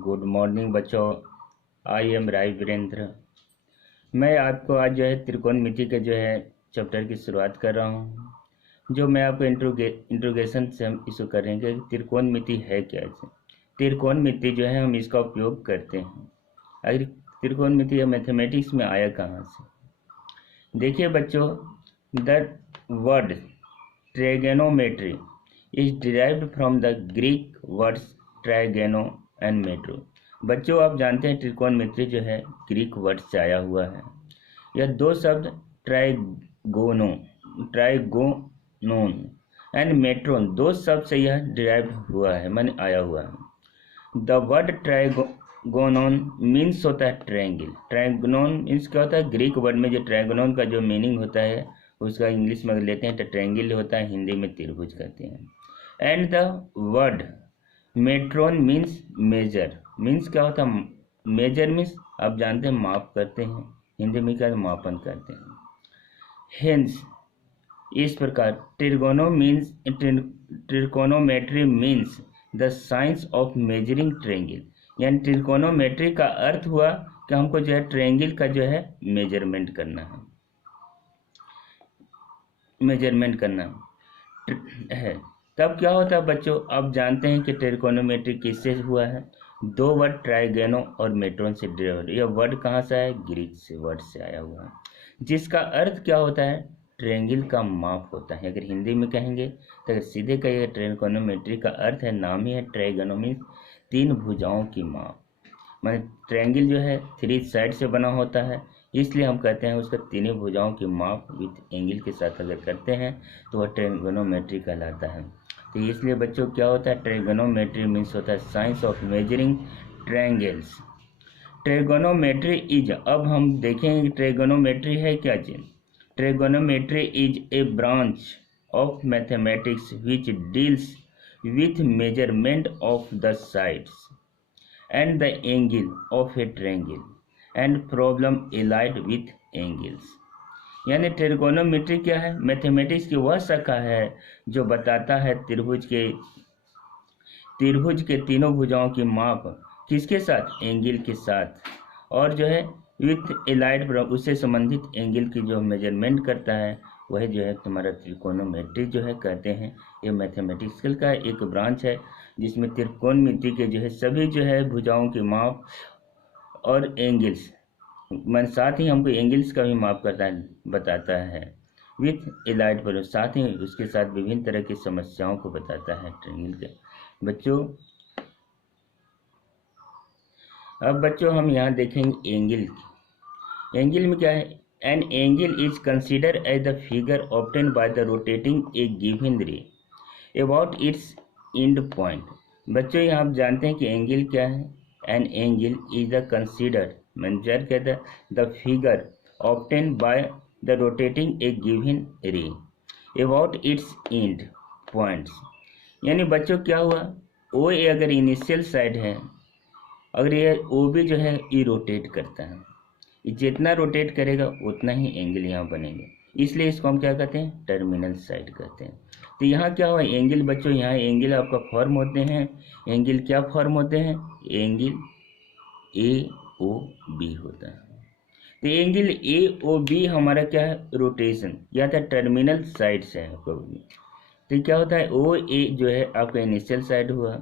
Good morning बच्चों। I am राय वीरेंद्र। मैं आपको आज जो है त्रिकोणमिति के जो है चैप्टर की शुरुआत कर रहा हूँ। जो मैं आपको इंट्रोगेशन से हम इशू करेंगे कि त्रिकोणमिति है क्या। त्रिकोणमिति जो है हम इसका उपयोग करते हैं। अगर त्रिकोणमिति मैथमेटिक्स में आया कहाँ से? देखिए बच्चों, the word trigonometry is derived from the Greek words trigono and metro. बच्चों, आप जानते हैं त्रिकोणमिति जो है ग्रीक वर्ड से आया हुआ है। यह दो शब्द ट्राइगोनोन एंड मेट्रोन, दो शब्द से यह डिराइव हुआ है, माने आया हुआ है। द वर्ड ट्राइगोनोन मीन्स होता है ट्रायंगल। ट्राइगोनोन मीन्स क्या होता है? ग्रीक वर्ड में जो ट्राइगोनोन का जो मीनिंग होता है उसका इंग्लिश में लेते हैं तो ट्रायंगल होता है, हिंदी में त्रिभुज कहते हैं। And the word metron means measure. Means क्या होता है? मेजर मीन्स आप जानते हैं माप करते हैं, हिंदी में क्या मापन करते हैं। हेंस इस प्रकार trigonometry means the science of measuring triangle. यानी ट्रिगोनोमेट्री का अर्थ हुआ कि हमको जो है ट्रायंगल का जो है मेजरमेंट करना है। तब क्या होता है बच्चों? आप जानते हैं कि ट्रिगोनोमेट्री किससे हुआ है? दो वर्ड ट्राइगेनो और मेट्रोन से डिराइव। यह वर्ड कहाँ से आया? ग्रीक से वर्ड से आया हुआ है, जिसका अर्थ क्या होता है? ट्रायंगल का माप होता है। अगर हिंदी में कहेंगे तो अगर सीधे कहिए ट्रिगोनोमेट्री का अर्थ है, नाम ही है ट्राइगोनो मीन्स तीन भुजाओं की माप। माने ट्रायंगल जो है थ्री साइड से बना होता है, इसलिए हम कहते हैं उसका तीनों भुजाओं की माप विथ एंगल के साथ अगर करते हैं तो वह ट्रिगोनोमेट्री कहलाता है। तो इसलिए बच्चों क्या होता है? ट्रिगोनोमेट्री मीन्स होता है science of measuring triangles. Trigonometry is, अब हम देखेंगे कि ट्रिगोनोमेट्री है क्या चीज। Trigonometry is a branch of mathematics which deals with measurement of the sides and the angle of a triangle and problem allied with angles। यानी trigonometry क्या है? मैथमेटिक्स की वह शाखा है जो बताता है त्रिभुज के तीनों भुजाओं की माप किसके साथ? एंगल के साथ। और जो है विथ एलाइड, उससे संबंधित एंगल की जो मेजरमेंट करता है वह जो है तुम्हारा त्रिकोणोमेट्री जो है कहते हैं। ये मैथमेटिक्स का एक ब्रांच है जिसमें त्रिकोणमिति के जो है सभी जो है भुजाओं की माप और एंगल्स, मन साथ ही हमको एंगल्स का भी माप करता है, बताता है विथ एलाइड पर, साथ ही उसके साथ विभिन्न तरह की समस्याओं को बताता है ट्रायंगल के। बच्चों, अब बच्चों हम यहाँ देखेंगे एंगल। एंगल में क्या है? An angle is consider as the figure obtain by the rotating a given ray about its end point. बच्चों, यहाँ आप जानते हैं कि एंगल क्या है? An angle is the consider, measure कहता है, the figure obtain by the rotating a given ray about its end points. यानी बच्चों क्या हुआ? ओ ए अगर इनिशियल साइड है, अगर ये ओ बी जो है ये रोटेट करता है, जितना रोटेट करेगा उतना ही एंगल यहाँ बनेंगे, इसलिए इसको हम क्या कहते हैं? टर्मिनल साइड कहते हैं। तो यहाँ क्या हुआ? एंगल बच्चों, यहाँ एंगल आपका फॉर्म होते हैं। एंगल क्या फॉर्म होते हैं? एंगल ए ओ बी होता है। तो एंगल ए ओ बी हमारा क्या है? रोटेशन, या था टर्मिनल साइड से है। तो क्या होता है? ओ ए जो है आपका इनिशियल साइड हुआ,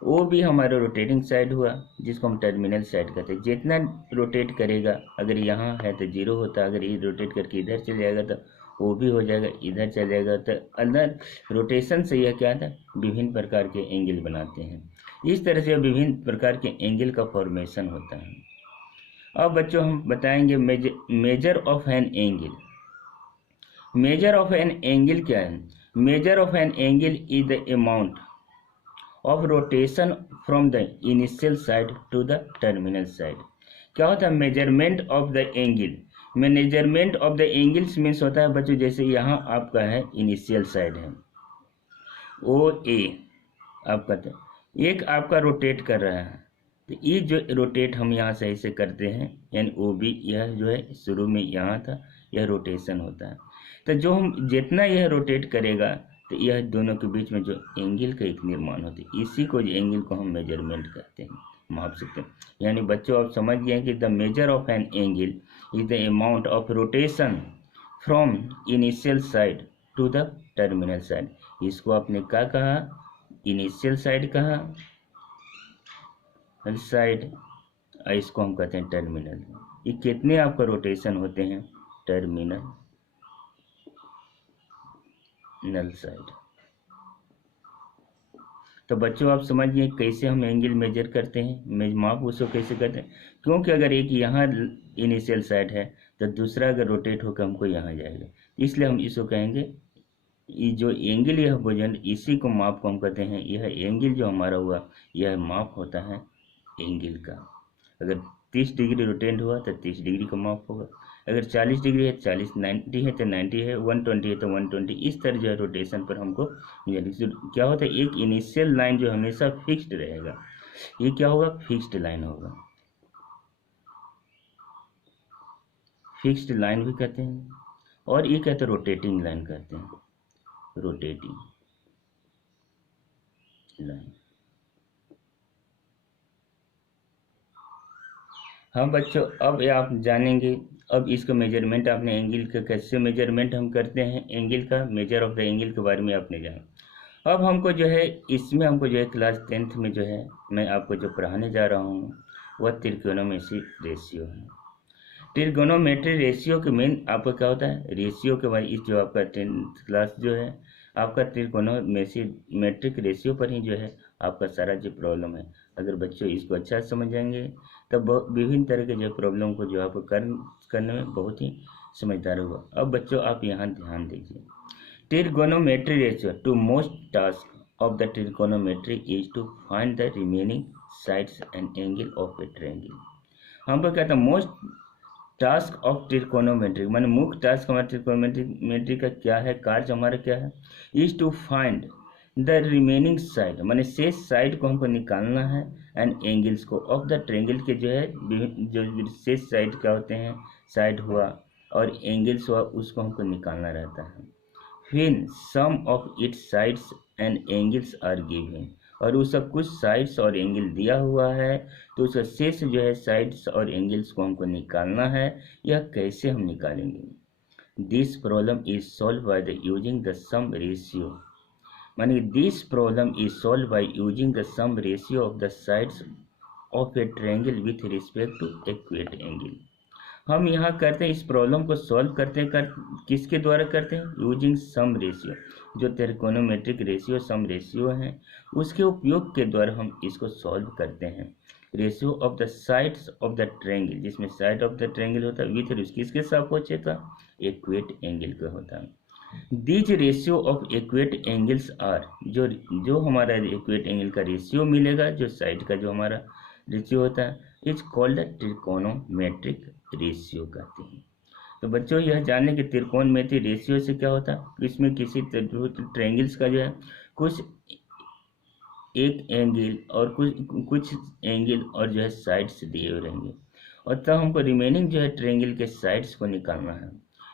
वो भी हमारा रोटेटिंग साइड हुआ, जिसको हम टर्मिनल साइड कहते हैं। जितना रोटेट करेगा, अगर यहाँ है तो जीरो होता है, अगर ये रोटेट करके इधर चल जाएगा तो वो भी हो जाएगा, इधर चल जाएगा तो अंदर रोटेशन से यह क्या था? विभिन्न प्रकार के एंगल बनाते हैं। इस तरह से विभिन्न प्रकार के एंगल का फॉर्मेशन होता है। अब बच्चों हम बताएंगे major of an angle. Major of an angle क्या है? Major of an angle is the amount of rotation from the initial side to the terminal side। क्या होता है? Measurement of the angle. Measurement of the angles means होता है बच्चों, जैसे यहाँ आपका है इनिशियल साइड है ओ ए आपका, तो एक आपका रोटेट कर रहा है, तो ये जो रोटेट हम यहाँ से ऐसे करते हैं, यानी ओ बी यह जो है शुरू में यहाँ था, यह रोटेशन होता है। तो जो हम जितना यह रोटेट करेगा तो तो यह दोनों के बीच में जो एंगल का एक निर्माण होता है, इसी को एंगल को हम मेजरमेंट कहते हैं, माप सकते हैं। यानी बच्चों आप समझ गए कि the measure of an angle is the amount of rotation from initial side to the terminal side. इसको आपने क्या कहा, इनिशियल साइड कहा, साइड, इसको हम कहते हैं टर्मिनल। ये कितने आपका रोटेशन होते हैं, टर्मिनल नल साइड। तो बच्चों आप समझिए कैसे हम एंगल मेजर करते हैं, माप उसको कैसे करते हैं, क्योंकि अगर एक यहाँ इनिशियल साइड है तो दूसरा अगर रोटेट होकर हमको यहाँ जाएगा, इसलिए हम इसको कहेंगे ये जो एंगल यह भुजन, इसी को माप को हम कहते हैं। यह एंगल जो हमारा हुआ यह माप होता है एंगल का। अगर 30 डिग्री रोटेट हुआ तो 30 डिग्री का माप होगा, अगर 40 डिग्री है 40, 90 है तो 90 है, 120 है तो 120। इस तरह जो है रोटेशन पर हमको क्या होता है, एक इनिशियल लाइन जो हमेशा फिक्स्ड रहेगा, ये क्या होगा, फिक्स्ड लाइन होगा। फिक्स्ड लाइन भी कहते हैं, और ये कहते हैं रोटेटिंग लाइन कहते हैं, रोटेटिंग लाइन। हाँ बच्चों, अब आप जानेंगे, अब इसका मेजरमेंट आपने एंगल का कैसे मेजरमेंट हम करते हैं, एंगल का मेजर ऑफ द एंगल के बारे में आपने जाना। अब हमको जो है इसमें हमको जो है क्लास 10th में जो है मैं आपको जो पढ़ाने जा रहा हूँ वह त्रिकोणोमेट्री रेशियो है। त्रिकोणोमेट्री रेशियो के मेन आपका क्या होता है, रेशियो के बाद इस जो आपका 10th क्लास जो है आपका त्रिकोणोमेट्रिक रेशियो पर ही जो है आपका सारा जो प्रॉब्लम है। अगर बच्चों इसको अच्छा समझ जाएंगे तब विभिन्न तरह के जो प्रॉब्लम को जो आपको करने में बहुत ही समझदार होगा। अब बच्चों आप यहाँ ध्यान दीजिए, trigonometry ratio to most task of the trigonometry is to find the remaining sides and angle of a triangle. हम लोग कहते हैं मोस्ट टास्क ऑफ त्रिकोणोमेट्री, माने मुख्य टास्क हमारा त्रिकोणोमेट्री का क्या है, कार्य हमारा क्या है, is to find the remaining side, माने शेष साइड को हमको निकालना है, एंड एंगल्स को ऑफ द ट्रायंगल के जो है जो शेष साइड क्या होते हैं, साइड हुआ और एंगल्स हुआ, उसको हमको निकालना रहता है। फिर some of its sides and angles are given, और उसका कुछ साइड्स और एंगल दिया हुआ है, तो उसका शेष जो है साइड्स और एंगल्स को हमको निकालना है। यह कैसे हम निकालेंगे, this problem is solve by the using the same ratio, मानी this problem is solve by using the same ratio of the sides of a triangle with respect to equate angle. हम यहाँ करते हैं इस प्रॉब्लम को solve करते हैं किसके द्वारा करते हैं, यूजिंग सम रेशियो, जो त्रिकोणोमेट्रिक रेशियो सम रेशियो है उसके उपयोग के द्वारा हम इसको सॉल्व करते हैं। Ratio of the sides of the triangle, जिसमें साइड ऑफ द ट्रायंगल होता है विथ किसके साथ होता, इक्वेट एंगल का होता है। These ratio of acute angles are, जो हमारा इक्वेट एंगल का रेशियो मिलेगा, जो साइड का जो हमारा रेशियो होता है, इज कॉल्ड त्रिकोणोमेट्रिक रेशियो कहते हैं। तो बच्चों यह जानने कि त्रिकोणमितीय रेशियो से क्या होता है, इसमें किसी ट्रायंगल्स का जो है कुछ एक एंगल और कुछ एंगल और जो है साइड्स दिए हुए रहेंगे, और तब हमको रिमेनिंग जो है ट्रायंगल के साइड्स को निकालना है।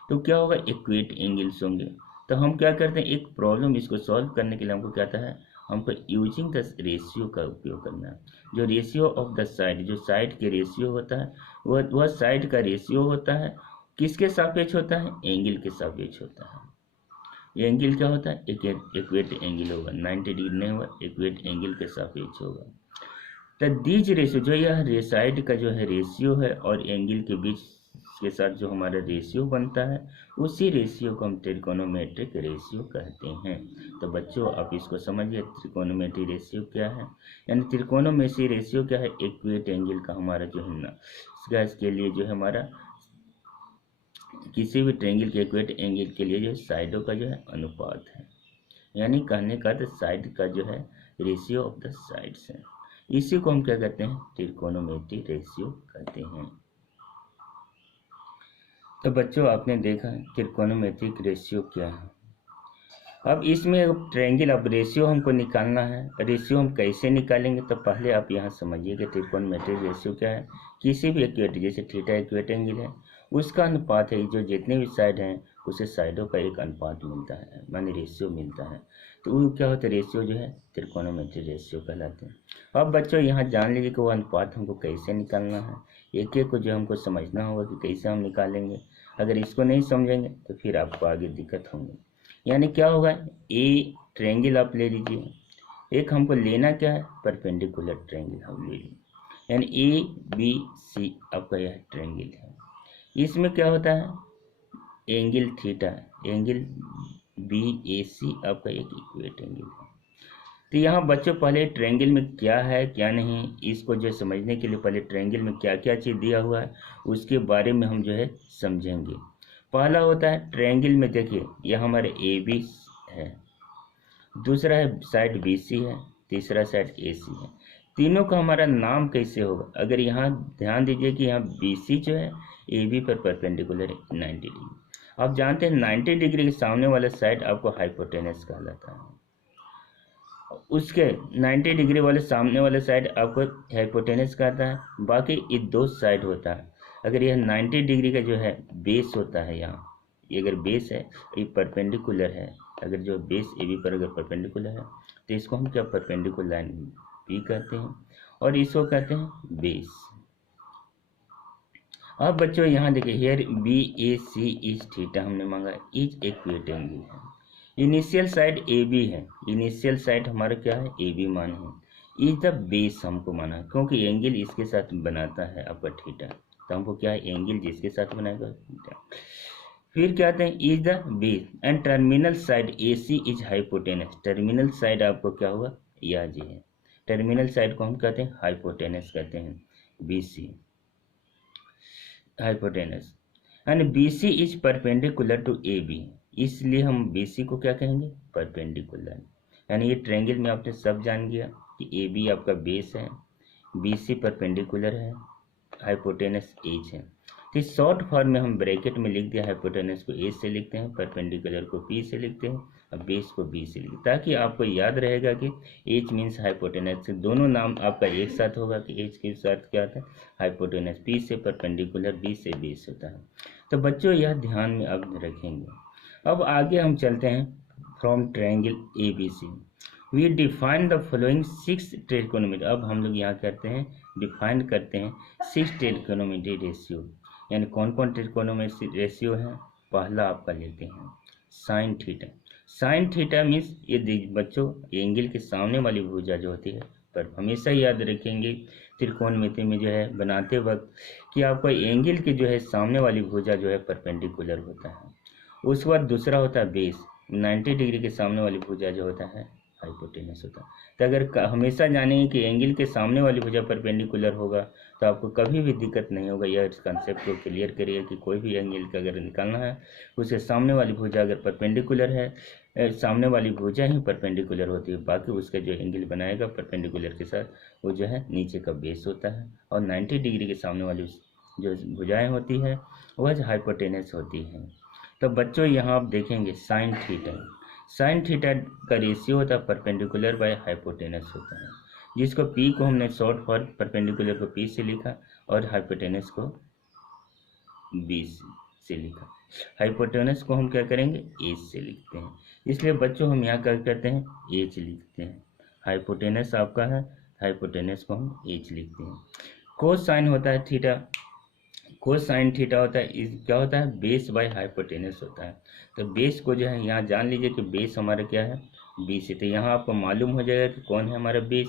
तो क्या होगा, इक्वेट एंगल्स होंगे। तो हम क्या करते हैं, एक प्रॉब्लम इसको सॉल्व करने के लिए हमको क्या आता है, हमको यूजिंग द रेशियो का उपयोग करना है। जो रेशियो ऑफ द साइड, जो साइड के रेशियो होता है वह साइड का रेशियो होता है, किसके सापेक्ष होता है, एंगल के सापेक्ष होता है। ये एंगल क्या होता है, इक्वेट एंगल होगा, 90 डिग्री नहीं होगा, इक्वेट एंगल के सापेक्ष होगा। तो दीज रेशियो, जो यह साइड का जो है रेशियो है और एंगल के बीच के साथ जो हमारा रेशियो बनता है, उसी रेशियो को हम त्रिकोणोमेट्रिक रेशियो कहते हैं। तो बच्चों आप इसको समझिए, त्रिकोणोमेट्रिक रेशियो क्या है, यानी त्रिकोणोमेट्री रेशियो क्या है, इक्वेट एंगल का हमारा जो है ना, इसके लिए जो है हमारा किसी भी ट्रायंगल के इक्वेट एंगल के लिए जो साइडों का जो है अनुपात है, यानी कहने का तो साइड का जो है रेशियो ऑफ द साइड्स है, इसी को हम क्या कहते हैं, त्रिकोणोमेट्री रेशियो कहते हैं। तो बच्चों आपने देखा त्रिकोणोमेट्रिक रेशियो क्या है। अब इसमें ट्रायंगल, अब रेशियो हमको निकालना है, रेशियो हम कैसे निकालेंगे, तो पहले आप यहाँ समझिए कि त्रिकोणोमेट्रिक रेशियो क्या है। किसी भी इक्वेट, जैसे थीटा इक्वेट एंगल है उसका अनुपात है, जो जितने भी साइड हैं उसे साइडों का एक अनुपात मिलता है, माने रेशियो मिलता है। तो वो क्या होता है, रेशियो जो है त्रिकोणोमेट्री रेशियो कहलाते हैं। अब बच्चों यहाँ जान लीजिए कि वो अनुपात हमको कैसे निकालना है, एक एक को जो हमको समझना होगा कि कैसे हम निकालेंगे। अगर इसको नहीं समझेंगे तो फिर आपको आगे दिक्कत होंगी। यानी क्या होगा, ए ट्रायंगल आप ले लीजिए, एक हमको लेना क्या है, परपेंडिकुलर ट्रायंगल हम ले लीजिए, यानी ए बी सी आपका यह ट्रायंगल है। इसमें क्या होता है, angle theta, angle B A सी आपका एक इक्वेट एंगल है। तो यहाँ बच्चों पहले ट्रायंगल में क्या है क्या नहीं, इसको जो समझने के लिए पहले ट्रायंगल में क्या क्या चीज़ दिया हुआ है उसके बारे में हम जो है समझेंगे। पहला होता है ट्रायंगल में, देखिए यह हमारे ए बी है, दूसरा है साइड बी सी है, तीसरा साइड ए सी है। तीनों का हमारा नाम कैसे होगा, अगर यहाँ ध्यान दीजिए कि यहाँ बी सी जो है ए बी पर परपेंडिकुलर 90 डिग्री। आप जानते हैं 90 डिग्री के सामने वाला साइड आपको हाइपोटेनस कहलाता है, उसके 90 डिग्री वाले सामने वाले साइड आपको हाइपोटेनस कहता है। बाकी ये दो साइड होता है। अगर यह 90 डिग्री का जो है बेस होता है, यहाँ ये अगर बेस है ये परपेंडिकुलर है, अगर जो बेस ए बी पर अगर परपेंडिकुलर है तो इसको हम क्या परपेंडिकुलर लाइन बी कहते हैं और इसको कहते हैं बेस। अब बच्चों यहाँ देखिए, here B A C is theta हमने मांगा, इज इक्वेट एंगल है। इनिशियल साइड ए बी है, इनिशियल साइड हमारा क्या है ए बी मान है। इज द बेस हमको माना है क्योंकि एंगल इसके साथ बनाता है आपका थीटा, तो हमको क्या है एंगल जिसके साथ बनाएगा थीटा। फिर क्या कहते हैं, is the base and terminal side A C is hypotenuse. Terminal side आपको क्या होगा, यह जी है, टर्मिनल साइड को हम कहते हैं हाइपोटेनस कहते हैं, B C hypotenuse. And B C is perpendicular to A B, इसलिए हम बी सी को क्या कहेंगे, परपेंडिकुलर। यानी ये ट्रायंगल में आपने सब जान गया कि ए बी आपका बेस है, बी सी परपेंडिकुलर है, हाइपोटेनस एच है। तो इस शॉर्ट फॉर्म में हम ब्रैकेट में लिख दिया, हाइपोटेनस को एच से लिखते हैं, परपेंडिकुलर को पी से लिखते हैं और बेस को बी से लिखते हैं, ताकि आपको याद रहेगा कि एच मीन्स हाइपोटेनस से दोनों नाम आपका एक साथ होगा कि एच के साथ क्या होता है हाइपोटेनस, पी से परपेंडिकुलर, बी से बेस होता है। तो बच्चों यह ध्यान में अब रखेंगे। अब आगे हम चलते हैं, from triangle A B C we define the following 6 trigonometry. अब हम लोग यहाँ करते हैं डिफाइन करते हैं 6 ट्रिकोनोमेट्री रेशियो, यानी कौन कौन ट्रिकोनोमेट्री रेशियो है। पहला आपका लेते हैं sine theta. Sine theta means ये बच्चों एंगल के सामने वाली भुजा जो होती है, पर हमेशा याद रखेंगे त्रिकोणमिति में जो है बनाते वक्त कि आपका एंगल के जो है सामने वाली भुजा जो है परपेंडिकुलर होता है। उसके बाद दूसरा होता है बेस, 90 डिग्री के सामने वाली भुजा जो होता है हाइपोटेनस होता है। तो अगर हमेशा जानेंगे कि एंगल के सामने वाली भुजा परपेंडिकुलर होगा तो आपको कभी भी दिक्कत नहीं होगा। यह कंसेप्ट को क्लियर करिए कि कोई भी एंगल का अगर निकालना है उसके सामने वाली भुजा अगर परपेंडिकुलर है, सामने वाली भुजा ही परपेंडिकुलर होती है, बाकी उसका जो एंगल बनाएगा परपेंडिकुलर के साथ वो जो है नीचे का बेस होता है, और 90 डिग्री के सामने वाली जो भुजाएँ होती है वह हाइपोटेनस होती हैं। तो बच्चों यहाँ आप देखेंगे साइन थीटा, साइन थीटा का रेशियो होता है परपेंडिकुलर बाय हाइपोटेनस होता है, जिसको पी को हमने शॉर्ट फॉर परपेंडिकुलर को पी से लिखा और हाइपोटेनस को बी से लिखा। हाइपोटेनस को हम क्या करेंगे एच से लिखते हैं, इसलिए बच्चों हम यहाँ क्या करते हैं एच लिखते हैं। हाइपोटेनस आपका है, हाइपोटेनस को हम एच लिखते हैं। कोसाइन होता है थीटा, कोसाइन थीटा होता है इस क्या होता है बेस बाय हाइपोटेनस होता है। तो बेस को जो है यहाँ जान लीजिए कि बेस हमारा क्या है बी सी। तो यहाँ आपको मालूम हो जाएगा कि कौन है हमारा बेस।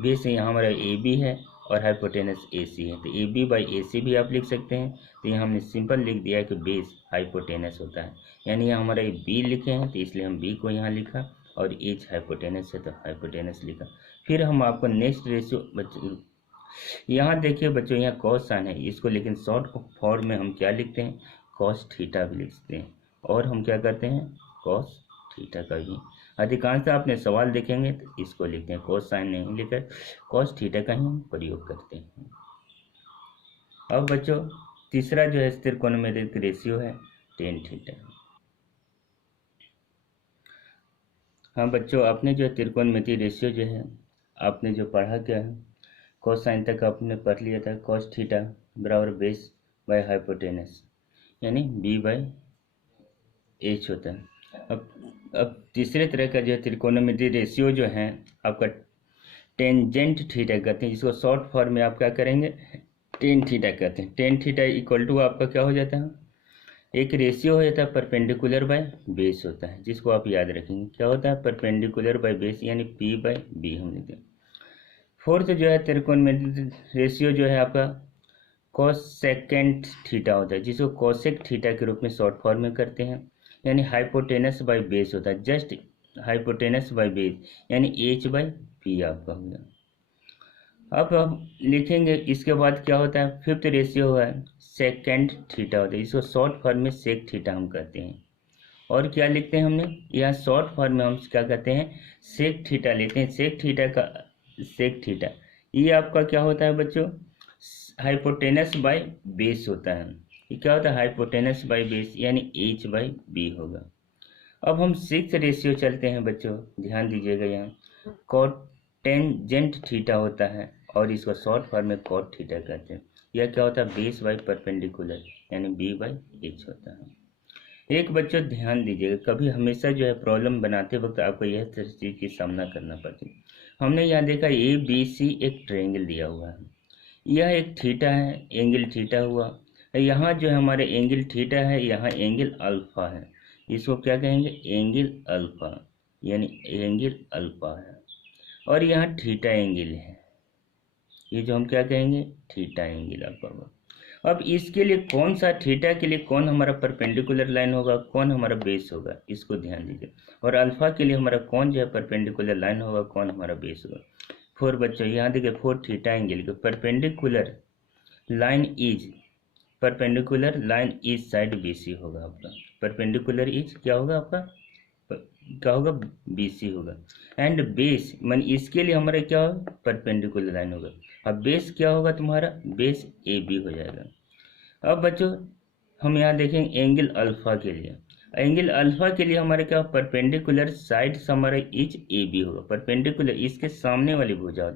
बेस यहाँ हमारा ए बी है और हाइपोटेनस ए सी है, तो ए बी बाई ए सी भी आप लिख सकते हैं। तो यहाँ हमने सिंपल लिख दिया है कि बेस हाइपोटेनस होता है, यानी यहाँ हमारा बी लिखे हैं तो इसलिए हम बी को यहाँ लिखा, और एच हाइपोटेनस है तो हाइपोटेनस लिखा। फिर हम आपको नेक्स्ट रेशियो यहाँ देखिए बच्चों, यहाँ कॉस साइन है, इसको लेकिन शॉर्ट फॉर्म में हम क्या लिखते हैं कॉस थीटा भी लिखते हैं, और हम क्या करते हैं कॉस थीटा का भी अधिकांश आपने सवाल देखेंगे तो इसको लिखते हैं, कॉस साइन नहीं लिखकर कॉस थीटा का ही हम प्रयोग करते हैं। अब बच्चों तीसरा जो है त्रिकोणमितिक रेशियो है टेन थीटा। हाँ बच्चों, आपने जो त्रिकोणमितिक रेशियो जो है आपने जो पढ़ा क्या है, कॉस साइन तक आपने पढ़ लिया था, कॉस थीटा बराबर बेस बाय हाइपोटेनस, यानी बी बाय एच होता है। अब तीसरे तरह का जो त्रिकोणमिति रेशियो जो है आपका टेंजेंट थीटा कहते हैं, जिसको शॉर्ट फॉर्म में आप क्या करेंगे, टेन थीटा कहते हैं। टेन थीटा इक्वल टू आपका क्या हो जाता है, एक रेशियो हो जाता है परपेंडिकुलर बाय बेस होता है, जिसको आप याद रखेंगे क्या होता है, परपेंडिकुलर बाय बेस, यानी पी बाय बी हम लेते हैं। फोर्थ जो है त्रिकोणमिति रेशियो जो है आपका कोसेकेंट थीटा होता है, जिसको कोसेक थीटा के रूप में शॉर्ट फॉर्म में करते हैं, यानी हाइपोटेनस बाय बेस होता है, जस्ट हाइपोटेनस बाय बेस, यानी एच बाय पी आपका हो गया। अब हम लिखेंगे इसके बाद क्या होता है, फिफ्थ रेशियो है सेकेंड थीटा होता है, इसको शॉर्ट फॉर्म में सेक थीटा हम कहते हैं। और क्या लिखते हैं हमने यहाँ शॉर्ट फॉर्म में हम क्या कहते हैं, सेक थीटा लेते हैं। सेक थीटा का सेक थीटा ये आपका क्या होता है बच्चों, हाइपोटेनस बाय बेस होता है। ये क्या होता है, हाइपोटेनस बाय बेस, यानी एच बाय बी होगा। अब हम सिक्स रेशियो चलते हैं बच्चों, ध्यान दीजिएगा, यहाँ कोटेंजेंट थीटा होता है और इसको शॉर्ट फॉर्म में कोट थीटा कहते हैं। यह क्या होता है, बेस बाय परपेंडिकुलर, यानी बी बाय एच होता है। एक बच्चों ध्यान दीजिएगा, कभी हमेशा जो है प्रॉब्लम बनाते वक्त आपको यह चीज़ की सामना करना पड़ती है। हमने यहाँ देखा ए बी सी एक ट्रायंगल दिया हुआ है, यह एक थीटा है, एंगल थीटा हुआ। यहाँ जो हमारे एंगल थीटा है, यहाँ एंगल अल्फा है, इसको क्या कहेंगे, एंगल अल्फा, यानी एंगल अल्फा है। और यहाँ थीटा एंगल है, ये जो हम क्या कहेंगे, थीटा एंगल अल्फा। अब इसके लिए कौन सा, थीटा के लिए कौन हमारा परपेंडिकुलर लाइन होगा, कौन हमारा बेस होगा, इसको ध्यान दीजिए। और अल्फा के लिए हमारा कौन जो है परपेंडिकुलर लाइन होगा, कौन हमारा बेस होगा। फोर बच्चों यहाँ देखिए, फोर थीटा एंगल के perpendicular line is side BC होगा आपका, परपेंडिकुलर इज क्या होगा आपका, क्या होगा, बीसी होगा। एंड बेस मान इसके लिए हमारा क्या होगा, परपेंडिकुलर लाइन होगा। अब बेस क्या होगा तुम्हारा, बेस ए बी हो जाएगा। अब बच्चों हम यहाँ देखेंगे एंगल अल्फा के लिए, एंगल अल्फा के लिए हमारे क्या, परपेंडिकुलर साइड हमारा इज ए बी होगा। परपेंडिकुलर इसके सामने वाली भुजा,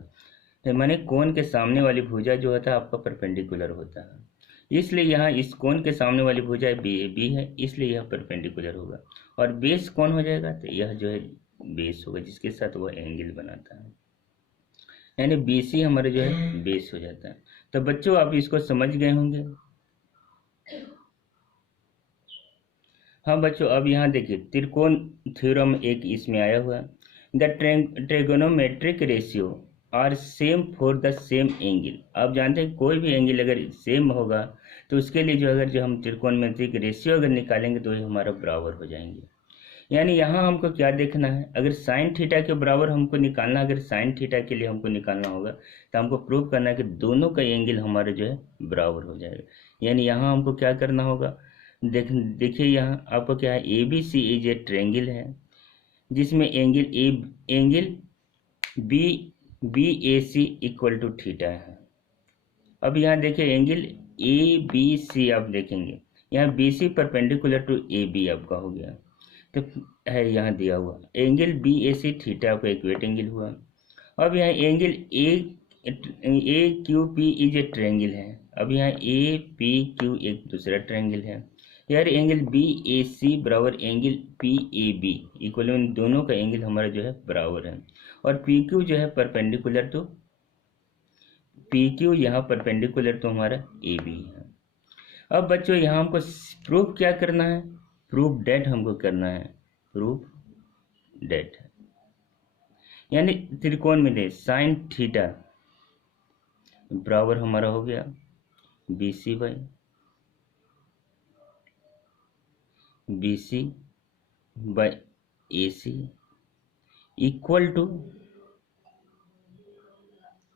माने कोण के सामने वाली भुजा जो होता है आपका परपेंडिकुलर होता है, इसलिए यहाँ इस कोण के सामने वाली भुजा बी है, इसलिए यह परपेंडिकुलर होगा। और बेस कौन हो जाएगा, तो यह जो है बेस होगा, जिसके साथ वह एंगल बनाता है, यानी BC हमारा जो है बेस हो जाता है। तो बच्चों आप इसको समझ गए होंगे। हाँ बच्चों, अब यहाँ देखिए त्रिकोण थ्योरम एक इसमें आया हुआ है, the trigonometric ratio are same for the same angle. आप जानते हैं कोई भी एंगल अगर सेम होगा तो उसके लिए जो अगर जो हम त्रिकोणमितिक रेशियो अगर निकालेंगे तो ये हमारा बराबर हो जाएंगे। यानी यहाँ हमको क्या देखना है, अगर साइन थीटा के बराबर हमको निकालना, अगर साइन थीटा के लिए हमको निकालना होगा तो हमको प्रूव करना है कि दोनों का एंगल हमारा जो है बराबर हो जाएगा। यानी यहाँ हमको क्या करना होगा, देखिए यहाँ आपको क्या है, A B C is a triangle है, जिसमें angle B A C equal to theta है। अब यहाँ देखिए एंगल ए बी सी आप देखेंगे, यहाँ B C perpendicular to A B आपका हो गया, तो है यहाँ दिया हुआ angle B A C theta आपका इक्वेट एंगल हुआ। अब यहाँ angle A Q P is a triangle है, अब यहाँ ए पी क्यू एक दूसरा ट्रायंगल है। यार एंगल बी ए सी बराबर angle P A B equal, इन दोनों का एंगल हमारा जो है बराबर है। और पी क्यू जो है परपेंडिकुलर टू पी क्यू, यहाँ परपेंडिकुलर तो हमारा ए बी है। अब बच्चों यहाँ हमको प्रूफ क्या करना है, प्रूफ डेट हमको करना है, प्रूफ डेट, यानी त्रिकोण में दे साइन थीटा बराबर हमारा हो गया B C by A C equal to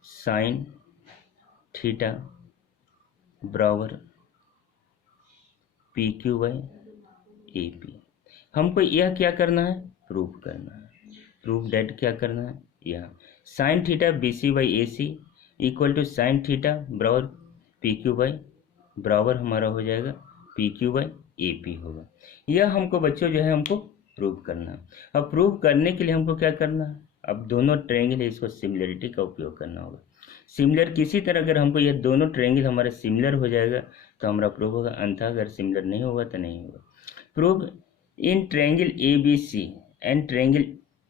sine theta बराबर P Q by A P. हमको यह क्या करना है, प्रूफ करना है, प्रूफ डेट क्या करना है, यह sine theta B C by A C equal to sine theta बराबर पी क्यू बाई बराबर हमारा हो जाएगा P Q by A P होगा। यह हमको बच्चों जो है हमको प्रूफ करना है। अब प्रूफ करने के लिए हमको क्या करना है, अब दोनों ट्रायंगल है इसको सिमिलरिटी का उपयोग करना होगा। सिमिलर किसी तरह अगर हमको ये दोनों ट्रायंगल हमारा सिमिलर हो जाएगा तो हमारा प्रूफ होगा, अन्यथा अगर सिमिलर नहीं होगा तो नहीं होगा। Proof in triangle A B C and triangle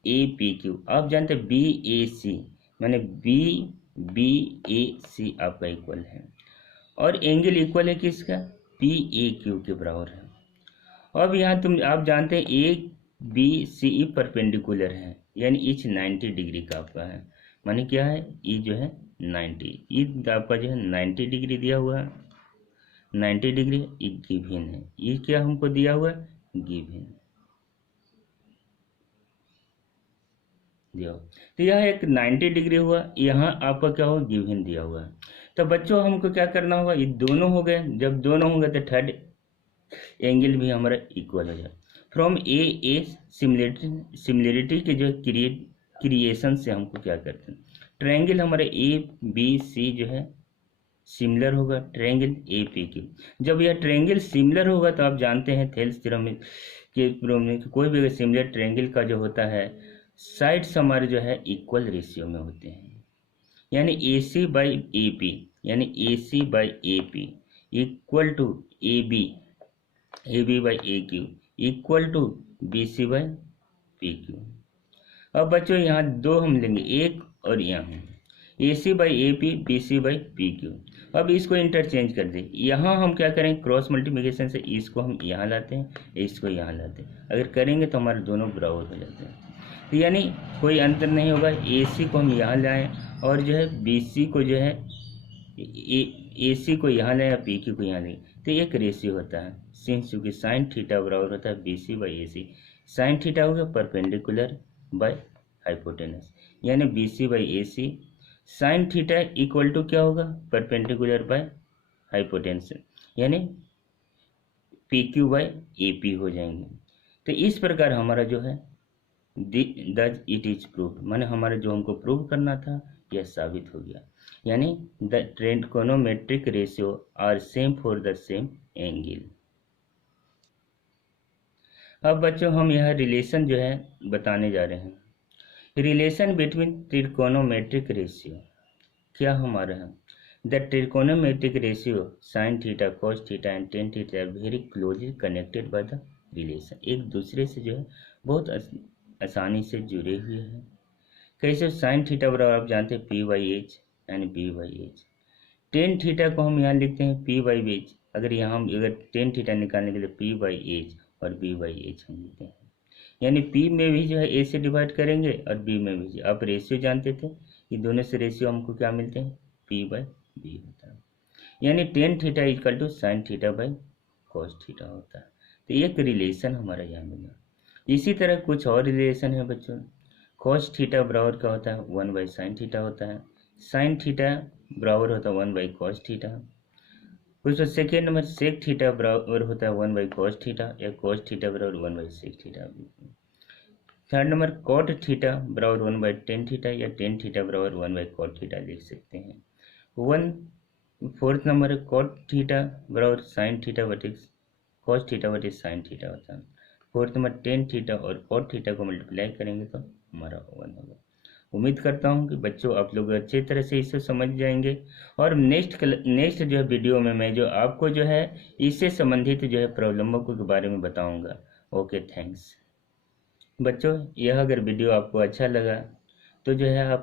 A P Q. आप जानते हैं बी ए सी माने बी बी ए सी आपका इक्वल है, और एंगल इक्वल है किसका, पी ए क्यू के बराबर है। अब यहाँ आप जानते हैं ए बी सी परपेंडिकुलर है, यानी ईच 90 डिग्री का आपका है, माने क्या है, ई जो है 90, ई आपका जो है 90 डिग्री दिया हुआ है, 90 डिग्री ई गिवन है, ई क्या हमको दिया हुआ है, गिवन दिया। तो यह एक 90 डिग्री हुआ, यहाँ आपका क्या हुआ, गिवन दिया हुआ है। तो बच्चों हमको क्या करना होगा, ये दोनों हो गए, जब दोनों होंगे तो थर्ड एंगल भी हमारा इक्वल हो जाए। फ्रॉम ए सिमिलरिटी के जो क्रिएशन से हमको क्या करते हैं, ट्रायंगल हमारे ए बी सी जो है सिमिलर होगा ट्रायंगल ए पी क्यू। जब यह ट्रायंगल सिमिलर होगा तो आप जानते हैं थेल्स थ्योरम के कोई भी सिमिलर ट्रायंगल का जो होता है साइड्स हमारे जो है इक्वल रेशियो में होते हैं, यानी A C by A P, यानी A C by A P equal to A B by A Q equal to B C by P Q. अब बच्चों यहाँ दो हम लेंगे, एक और यहाँ A C by A P B C by P Q. अब इसको इंटरचेंज कर दें, यहाँ हम क्या करें, क्रॉस मल्टीप्लिकेशन से इसको हम यहाँ लाते हैं, इसको यहाँ लाते हैं, अगर करेंगे तो हमारे दोनों बराबर हो जाते हैं, तो यानी कोई अंतर नहीं होगा। ए सी को हम यहाँ लाएँ और जो है बी सी को जो है ए सी को यहाँ लाएँ या पी क्यू को यहाँ लें, तो एक रेशियो होता है, सिंस चूँकि साइन थीटा बराबर होता है B C by A C. Sine theta हो गया परपेंडिकुलर बाय हाइपोटेनस, यानी B C by A C sine theta equal to क्या होगा, परपेंडिकुलर बाय हाइपोटेनस, यानी P Q by A P हो जाएंगे। तो इस प्रकार हमारा जो है दज इट इज प्रूफ, माने हमारा जो हमको प्रूव करना था यह साबित हो गया, यानी the trigonometric ratio are same for the same angle. अब बच्चों हम यह रिलेशन जो है बताने जा रहे हैं, रिलेशन बिटवीन ट्रिगोनोमेट्रिक रेशियो क्या हमारा है, the trigonometric ratio sine theta cos theta and tan theta are very closely connected by the relation, एक दूसरे से जो है बहुत आसानी से जुड़े हुए हैं। कैसे, साइन थीटा बराबर आप जानते हैं P by H and B by H. Tan theta को हम यहाँ लिखते हैं पी बाई एच, अगर यहाँ हम अगर टेन थीटा निकालने के लिए पी बाई एच और बी बाई एच हम लिखते हैं, यानी पी में भी जो है ए से डिवाइड करेंगे और बी में भी, आप रेशियो जानते थे, ये दोनों से रेशियो हमको क्या मिलते हैं, पी बाई बी होता है, यानी tan theta equal to sine theta by cos theta होता है। तो एक रिलेशन हमारा यहाँ मिला। इसी तरह कुछ और रिलेशन है बच्चों, कॉस थीटा बराबर क्या होता है, 1 बाई साइन थीटा होता है, साइन थीटा बराबर होता है 1 बाई कॉस थीटा। कुछ सेकेंड नंबर सेक थीटा बराबर होता है 1 बाई कॉस थीटा, या कॉस थीटा बराबर 1 by sec theta. Third number cot theta बराबर 1 बाई टेन थीटा, या टेन थीटा बराबर 1 बाई कॉट थीटा लिख सकते हैं। फोर्थ नंबर कॉट थीटा बराबर साइन थीटा बटे कॉस थीटा बटे साइन थीटा होता है। फोर्थ नंबर टेन थीटा और कॉट थीटा को मल्टीप्लाई करेंगे तो हमारा 1 होगा। उम्मीद करता हूँ कि बच्चों आप लोग अच्छे तरह से इसे समझ जाएंगे, और नेक्स्ट जो है वीडियो में मैं जो आपको जो है इससे संबंधित जो है प्रॉब्लमों के बारे में बताऊँगा। Okay, thanks. बच्चों यह अगर वीडियो आपको अच्छा लगा तो जो है आप